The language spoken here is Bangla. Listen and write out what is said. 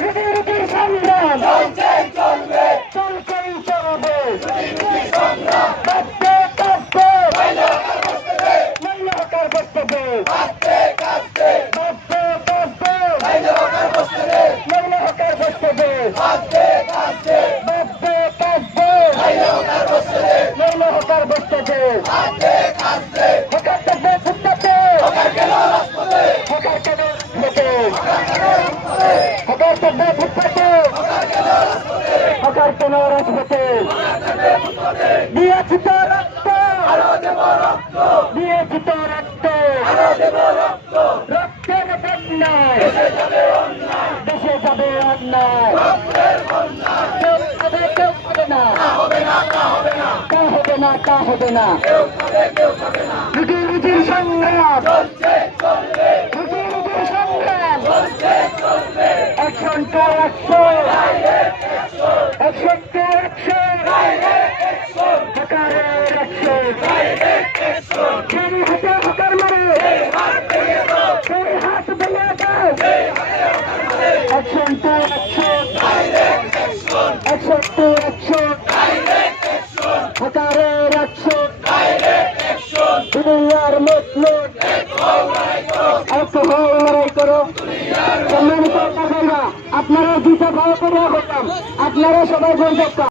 রুটির সংগ্রাম চলছেই চলবে কাঁদতে কাঁদতে মূল্যকার বসতে দে কাঁদতে কাঁদতে মূল্যকার বসতে দে মূল্যকার বসতে দে হকার থাকবে ফুটপাতে হকার কেন রাজপথে হকার থাকবে ফুটপাতে হকার কেন রাজপথে দিয়েছি তো রক্ত দিয়েছি তো রক্ত রক্তের বন্যায় দেশে যাবে অন্যায় কেউ হবে না তা হবে না রুটির সংগ্রাম রুটির সংগ্রাম অ্যাকশন টু অ্যাকশন হকারের অ্যাকশন হাতে হকার মারে সেই হাত ভেঙে দাও অ্যাকশন টু অ্যাকশন হকারের অ্যাকশন দুনিয়ার লুট অ্যালকোহল লড়াই করো সম্মানিত আপনারা দুইটা ভালো করে হতাম আপনারা সবাই বলতে